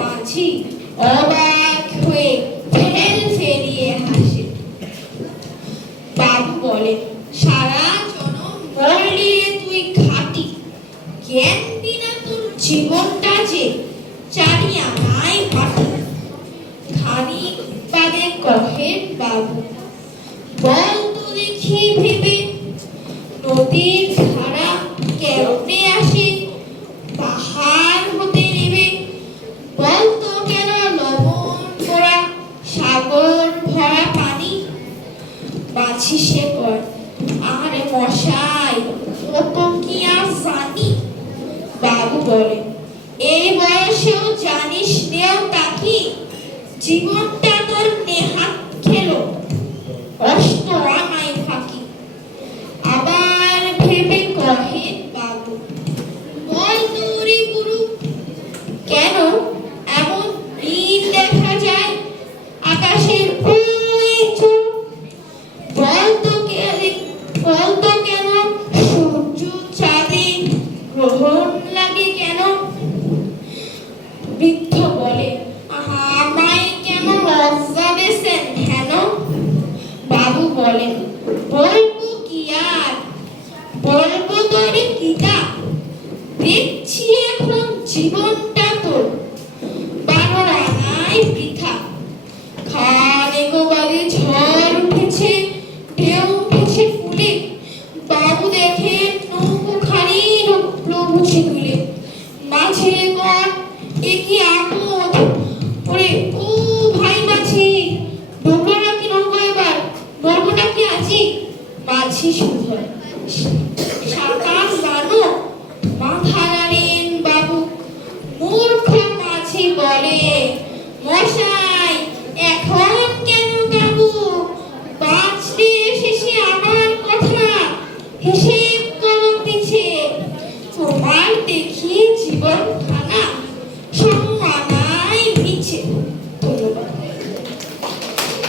মাঝি অবাক হয়ে ফেল ফেলিয়ে হাসে। বাবু বলে, সারা জনম মরলি রে তুই খাটি, জ্ঞান বিনা তোর জীবনটা যে চারি আনায় মাটি। খানিক বাদে কহেন বাবু, বল তো দেখি ভেবে, নদীর ধারা কেমনে আসে পাহাড় হতে নেবে? বল তো কেন লবণ পোড়া সাগর ভরা পানি? মাঝি সে কয়, আরে মশাই ও তো কি আর জানি। বাবু বলে, এই বয়সেও জানিস নেও তাকি, জীবনটা তোর নেহাত খেলো, কষ্ট আমায় ফাঁকি। আবার ভেবে কহেন বাবু, বল তোরে গুরু, কেন এমন নীল দেখা যায় আকাশের ওই চূড়? বল তো কেন সূর্য চাঁদে গ্রহণ লাগে কেন? বৃদ্ধ বলে, আমায় কেন লজ্জা দেশেন হেন? বাবু বলেন, বলবো কি আর, বলবো তোরে গীতা, দেখছি এখন জীবনটা তোর বানর আনায় বৃথা। খানে গোবারে ঝড় উঠেছে, ঢেউ উঠেছে ফুলে, বাবু দেখে নৌকো খানি বুঝে তুলে। মাঝে কর এ কি আপদ, ওরে ও ভাই মাঝি, ডুবলো নাকি নৌকো এবার, মরবো নাকি আজি? মাঝি শুধু